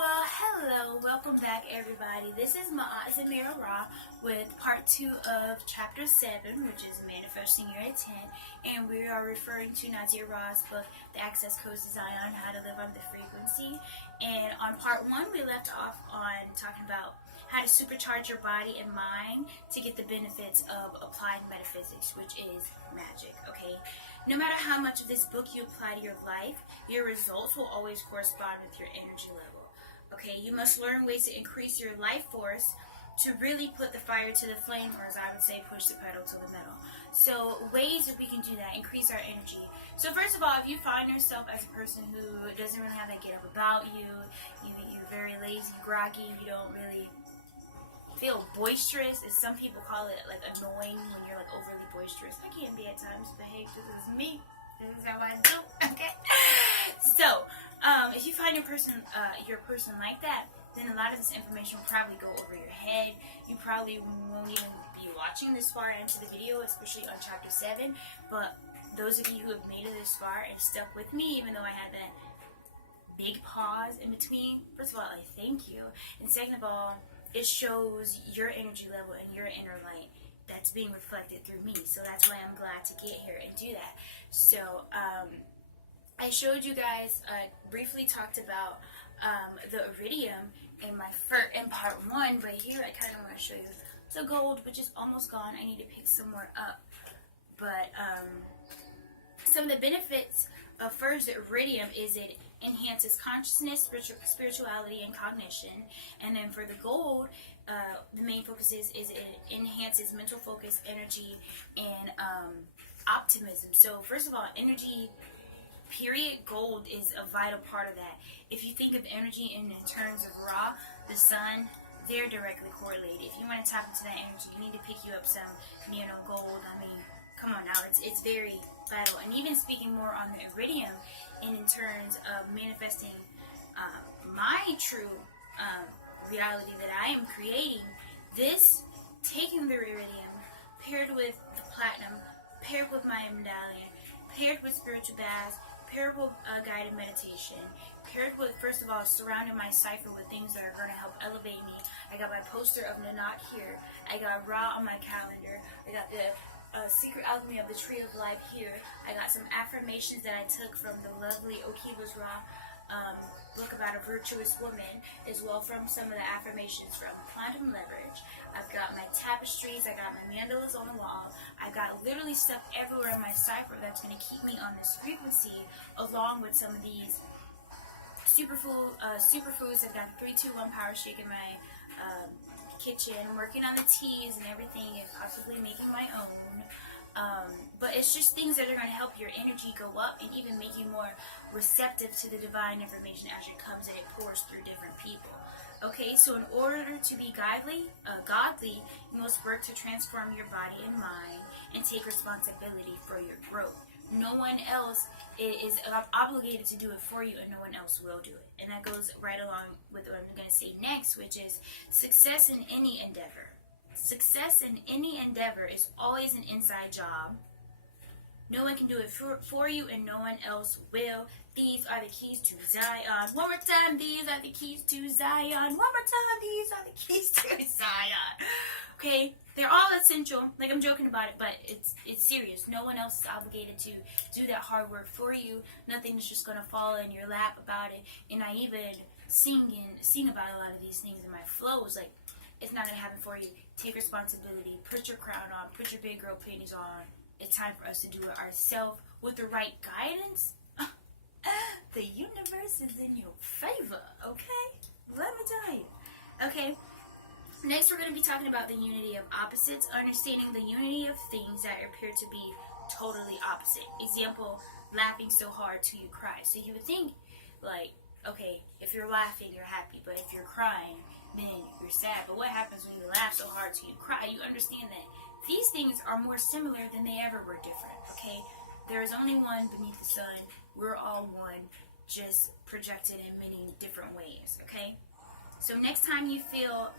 Well, hello, welcome back everybody. This is Zami'Ra Ra with part 2 of chapter 7, which is Manifesting Your Intent, and we are referring to Naazir Ra's book, The Access Codes to Zion, How to Live on the Frequency. And on part 1, we left off on talking about how to supercharge your body and mind to get the benefits of applied metaphysics, which is magic, okay? No matter how much of this book you apply to your life, your results will always correspond with your energy level. Okay, you must learn ways to increase your life force to really put the fire to the flame, or as I would say, push the pedal to the metal. So ways that we can do that, increase our energy. So first of all, if you find yourself as a person who doesn't really have that get up about you, you're very lazy, groggy, you don't really feel boisterous, as some people call it, like annoying when you're like overly boisterous. I can be at times, but hey, this is me. This is how I do. Okay. So, if you find you're a person like that, then a lot of this information will probably go over your head. You probably won't even be watching this far into the video, especially on chapter 7. But those of you who have made it this far and stuck with me, even though I had that big pause in between, first of all, I thank you. And second of all, it shows your energy level and your inner light that's being reflected through me. So that's why I'm glad to get here and do that. So I showed you guys, briefly talked about the iridium in part 1, but here I kind of want to show you the gold, which is almost gone. I need to pick some more up. But some of the benefits of first the iridium is it enhances consciousness, spirituality, and cognition. And then for the gold, the main focus is it enhances mental focus, energy, and optimism. So first of all, energy, period, gold is a vital part of that. If you think of energy in terms of Ra, the sun, they're directly correlated. If you want to tap into that energy, you need to pick you up some nano gold. I mean, come on now, it's very vital. And even speaking more on the iridium, and in terms of manifesting my true reality that I am creating, this, taking the iridium, paired with the platinum, paired with my medallion, paired with spiritual baths, paired with guided meditation, paired with, first of all, surrounding my cipher with things that are going to help elevate me. I got my poster of Nanak here. I got Ra on my calendar. I got the Secret Alchemy of the Tree of Life here. I got some affirmations that I took from the lovely Okiba's Ra book about a virtuous woman, as well from some of the affirmations from Quantum Leverage. I've got my tapestries, I got my mandalas on the wall, I've got literally stuff everywhere in my cipher that's going to keep me on this frequency, along with some of these superfoods. I've got the 3-2-1 power shake in my kitchen, working on the teas and everything, and possibly making my own. But it's just things that are going to help your energy go up and even make you more receptive to the divine information as it comes and it pours through different people. Okay, so in order to be godly, you must work to transform your body and mind and take responsibility for your growth. No one else is obligated to do it for you, and no one else will do it. And that goes right along with what I'm going to say next, which is success in any endeavor. Success in any endeavor is always an inside job. No one can do it for you, and no one else will. These are the keys to Zion. One more time, these are the keys to Zion. One more time, these are the keys to Zion. Okay, they're all essential. Like, I'm joking about it, but it's serious. No one else is obligated to do that hard work for you. Nothing is just gonna fall in your lap about it. And I even sing about a lot of these things in my flows. Like, it's not gonna happen for you. Take responsibility. Put your crown on. Put your big girl panties on. It's time for us to do it ourselves with the right guidance. The universe is in your favor, okay? Let me tell you. Okay, next we're going to be talking about the unity of opposites, understanding the unity of things that appear to be totally opposite. Example, laughing so hard till you cry. So you would think, like, okay, if you're laughing, you're happy, but if you're crying, then you're sad. But what happens when you laugh so hard till you cry? You understand that these things are more similar than they ever were different, okay? There is only one beneath the sun. We're all one, just projected in many different ways, okay? So next time you feel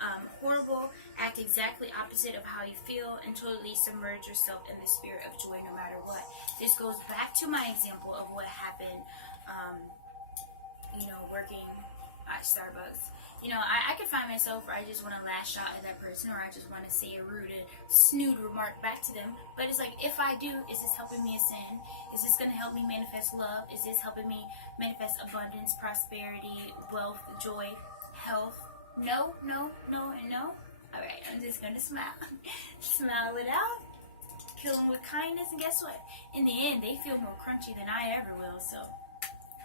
horrible, act exactly opposite of how you feel and totally submerge yourself in the spirit of joy no matter what. This goes back to my example of what happened, working Starbucks. You know, I could find myself where I just want to lash out at that person, or I just want to say a rude and snood remark back to them. But it's like, if I do, is this helping me ascend? Is this going to help me manifest love? Is this helping me manifest abundance, prosperity, wealth, joy, health? No, no, no, and no. Alright, I'm just going to smile. Smile it out. Kill them with kindness, and guess what? In the end, they feel more crunchy than I ever will, so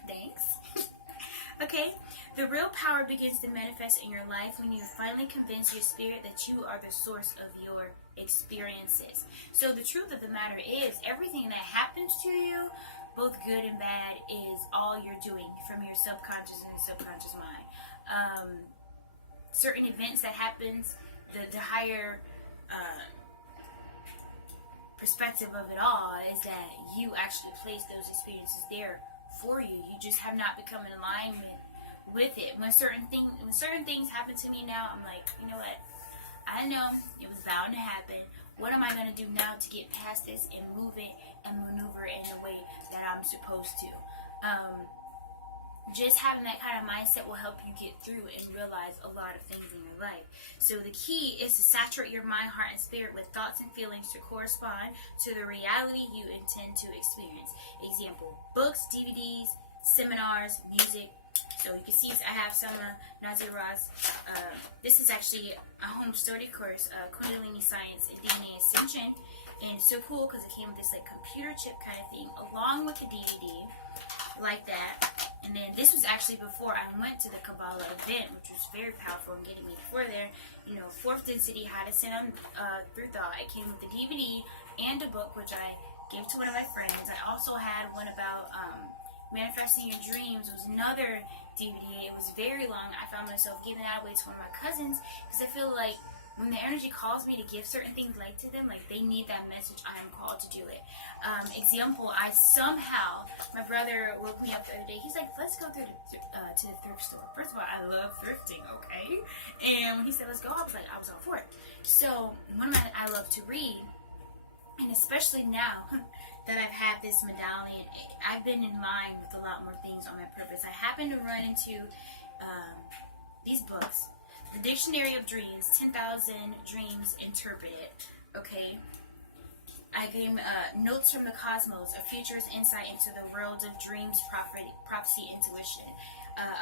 thanks. Okay, the real power begins to manifest in your life when you finally convince your spirit that you are the source of your experiences. So the truth of the matter is, everything that happens to you, both good and bad, is all you're doing from your subconscious and subconscious mind. Certain events that happens, the higher perspective of it all is that you actually place those experiences there for you. You just have not become in alignment with it. When certain things happen to me now, I'm like, you know what? I know it was bound to happen. What am I going to do now to get past this and move it and maneuver it in a way that I'm supposed to? Just having that kind of mindset will help you get through and realize a lot of things in your life. So the key is to saturate your mind, heart, and spirit with thoughts and feelings to correspond to the reality you intend to experience. Example, books, DVDs, seminars, music. So you can see I have some Naazir Ra's. This is actually a home study course, Kundalini Science and DNA Ascension. And it's so cool because it came with this like computer chip kind of thing along with the DVD like that. And then this was actually before I went to the Kabbalah event, which was very powerful in getting me before there. You know, Fourth Density, How to Ascend on Through Thought. It came with the DVD and a book, which I gave to one of my friends. I also had one about Manifesting Your Dreams. It was another DVD. It was very long. I found myself giving that away to one of my cousins because I feel like when the energy calls me to give certain things like to them, like they need that message, I am called to do it. Example, my brother woke me up the other day. He's like, let's go to the thrift store. First of all, I love thrifting, okay? And when he said, let's go, I was all for it. So, I love to read, and especially now that I've had this medallion, I've been in line with a lot more things on my purpose. I happened to run into these books. The Dictionary of Dreams, 10,000 Dreams Interpreted, okay? I gave Notes from the Cosmos, a futurist insight into the world of dreams, prophecy, intuition,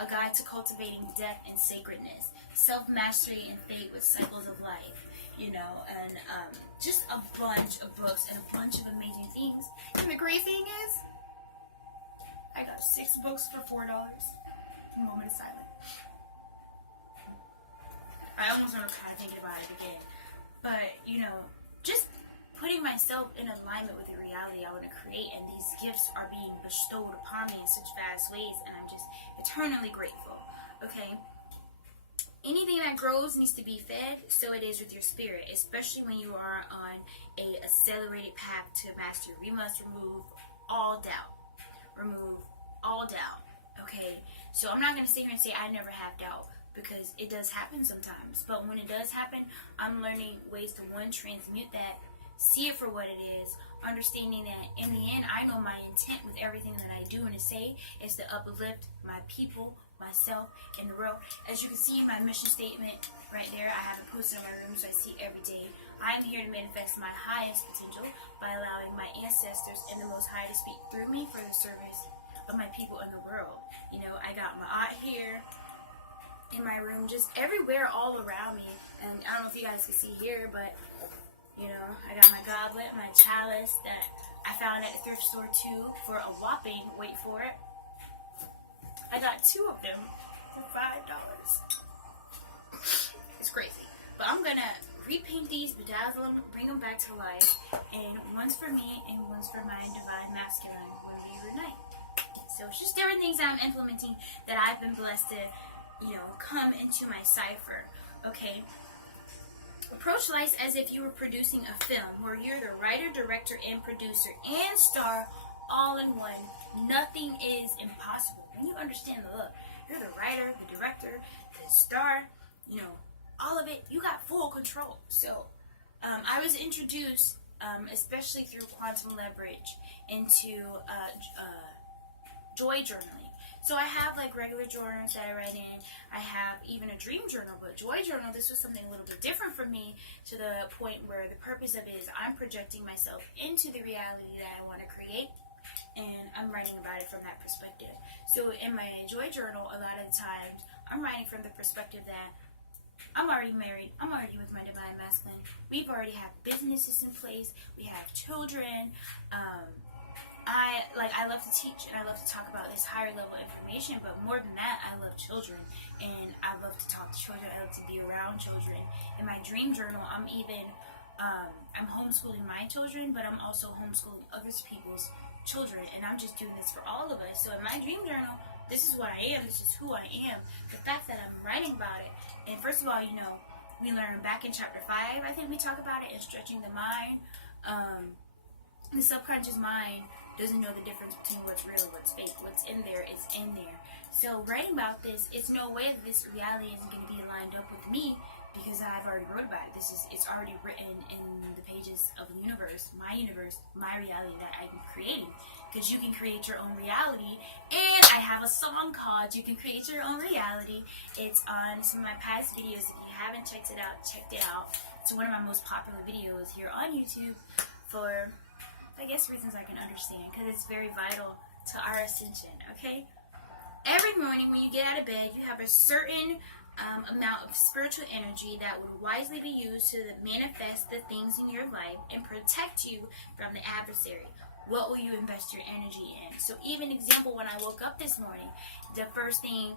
a guide to cultivating depth and sacredness, self-mastery and fate with cycles of life, you know, and just a bunch of books and a bunch of amazing things. And the great thing is, I got 6 books for $4. Moment of silence. I almost don't kind of thinking about it again. But, you know, just putting myself in alignment with the reality I want to create, and these gifts are being bestowed upon me in such vast ways, and I'm just eternally grateful. Okay? Anything that grows needs to be fed, so it is with your spirit, especially when you are on a accelerated path to mastery. We must remove all doubt. Remove all doubt. Okay? So I'm not going to sit here and say I never have doubt, because it does happen sometimes. But when it does happen, I'm learning ways to, one, transmute that, see it for what it is, understanding that in the end, I know my intent with everything that I do and to say is to uplift my people, myself, and the world. As you can see, my mission statement right there, I have it posted in my room, so I see it every day. I'm here to manifest my highest potential by allowing my ancestors and the Most High to speak through me for the service of my people in the world. You know, I got my aunt here in my room, just everywhere all around me. And I don't know if you guys can see here, but you know, I got my goblet, my chalice that I found at the thrift store too for a whopping, wait for it, I got 2 of them for $5. It's crazy. But I'm gonna repaint these, bedazzle them, bring them back to life, and one's for me and one's for my divine masculine when we unite. So it's just different things I'm implementing that I've been blessed to, you know, come into my cipher. Okay? Approach life as if you were producing a film where you're the writer, director, and producer and star all in one. Nothing is impossible. When you understand the look, you're the writer, the director, the star, you know, all of it, you got full control. So I was introduced, especially through quantum leverage, into joy journaling. So I have like regular journals that I write in. I have even a dream journal, but joy journal, this was something a little bit different for me, to the point where the purpose of it is I'm projecting myself into the reality that I want to create, and I'm writing about it from that perspective. So in my joy journal, a lot of the times I'm writing from the perspective that I'm already married. I'm already with my divine masculine. We've already have businesses in place. We have children. I love to teach, and I love to talk about this higher level information, but more than that, I love children, and I love to talk to children. I love to be around children. In my dream journal, I'm homeschooling my children, but I'm also homeschooling other people's children, and I'm just doing this for all of us. So in my dream journal, this is what I am, this is who I am. The fact that I'm writing about it, and first of all, we learn back in chapter 5, I think we talk about it, in stretching the mind. The subconscious mind doesn't know the difference between what's real and what's fake. What's in there is in there. So writing about this, it's no way that this reality isn't going to be lined up with me, because I've already wrote about it. It's already written in the pages of the universe, my reality that I'm creating. Because you can create your own reality, and I have a song called "You Can Create Your Own Reality." It's on some of my past videos. If you haven't checked it out, It's one of my most popular videos here on YouTube, for, I guess, reasons I can understand, because it's very vital to our ascension, okay? Every morning when you get out of bed, you have a certain amount of spiritual energy that would wisely be used to manifest the things in your life and protect you from the adversary. What will you invest your energy in? So even example, when I woke up this morning, the first thing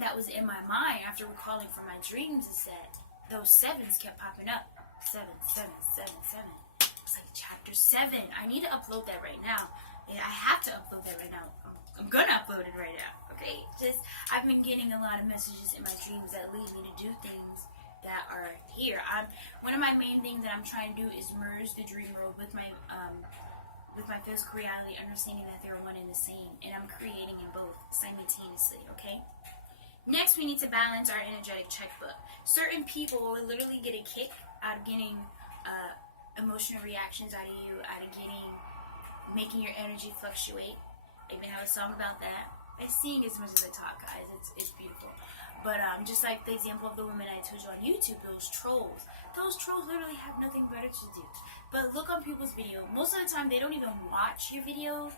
that was in my mind after recalling from my dreams is that those 7s kept popping up. 7, 7, 7, 7. It's like chapter 7. I need to upload that right now. I have to upload that right now. I'm gonna upload it right now, okay? I've been getting a lot of messages in my dreams that lead me to do things that are here. One of my main things that I'm trying to do is merge the dream world with my physical reality, understanding that they're one and the same, and I'm creating in both simultaneously, okay? Next, we need to balance our energetic checkbook. Certain people will literally get a kick out of getting emotional reactions out of you, making your energy fluctuate. I even have a song about that. I sing as much as I talk, guys. It's beautiful. But just like the example of the woman I told you on YouTube, those trolls literally have nothing better to do. But look on people's video. Most of the time, they don't even watch your videos.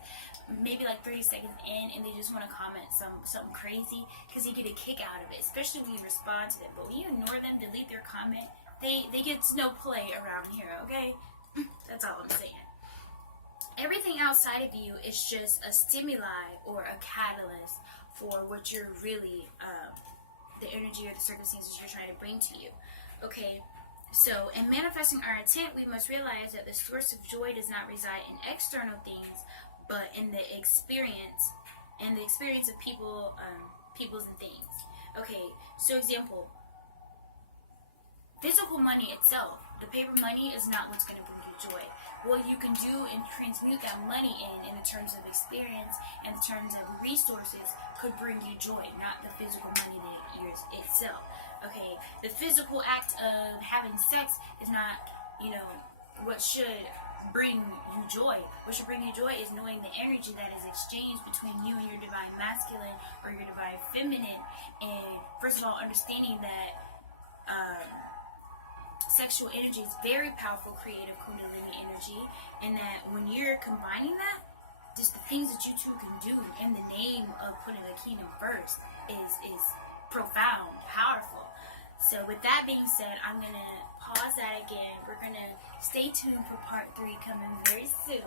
Maybe like 30 seconds in, and they just want to comment something crazy because they get a kick out of it, especially when you respond to them. But when you ignore them, delete their comment, they get no play around here, okay? That's all I'm saying. Everything outside of you is just a stimuli or a catalyst for what you're really, the energy or the circumstances you're trying to bring to you. Okay, so in manifesting our intent, we must realize that the source of joy does not reside in external things, but in the experience of peoples and things. Okay, so example, physical money itself, the paper money is not what's going to bring you joy. What you can do and transmute that money in the terms of experience and in terms of resources could bring you joy, not the physical money itself. Okay, the physical act of having sex is not, what should bring you joy. What should bring you joy is knowing the energy that is exchanged between you and your divine masculine or your divine feminine, and first of all, understanding that sexual energy is very powerful, creative kundalini energy, and that when you're combining that, just the things that you two can do in the name of putting the kingdom first is profound, powerful. So with that being said, I'm going to pause that again. We're going to stay tuned for part 3 coming very soon.